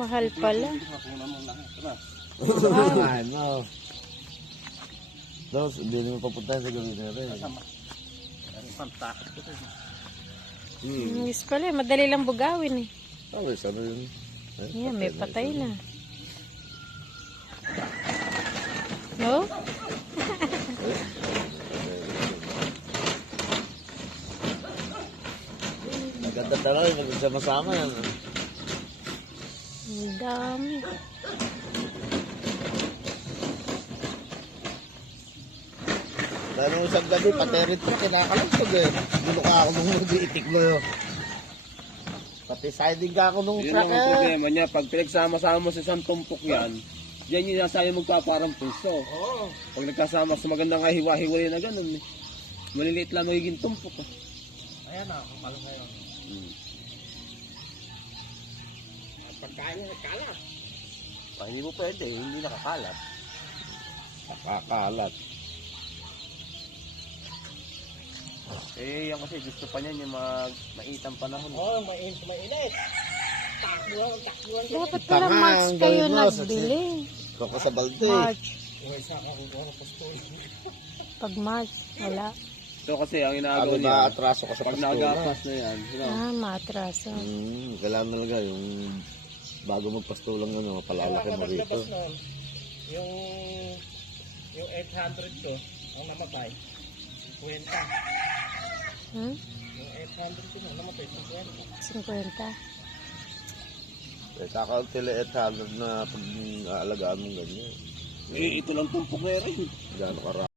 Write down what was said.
Mahal pala. Ano? Dos, hindi naman papunta sa gabi na rin. Miss pala, madali lang bugawin eh. Okay, sana yun. Yan, may patay na. No? Maganda talaga, magsama-sama yan. Ang dami. Dahil nung isang gabi, paterit ko, kinakalasog eh. Ginuka ako nung mag-iitik mo yun. Pati siding ka ako nung Yun truck ang problema niya. Pag pinagsama-sama mo sa isang tumpok yan, yan yung nasa yung magpaparang pulso. Oo. Pag nagkasama sa magandang hiwa-hiwalay na ganun eh. Maliliit lang magiging tumpok. Ayan na, kapalo ngayon. Pagkain yung nagkalat. Hindi mo pwede, hindi nakakalat. Nakakalat. Eh, yan kasi gusto pa niyan yung maitang panahon. Oo, mainit. Takbuhan. Dapat pala March kayo nagbili. Koko sa balde. March. Pag March, wala. So kasi ang inaagaw Ano niya, ba atraso ka sa pag pastola? nagapas na yan, Maatraso. Kailangan talaga yung bago magpastulang ano, palalaki mo rito. Yung 800 ko, ang namatay, 50. Hmm? Yung 800 ko na namatay, 50. 50. Eh, kakautili 800 na pag aalagaan mong ganyan. eh ito lang tumpok na rin. Gano'n karami.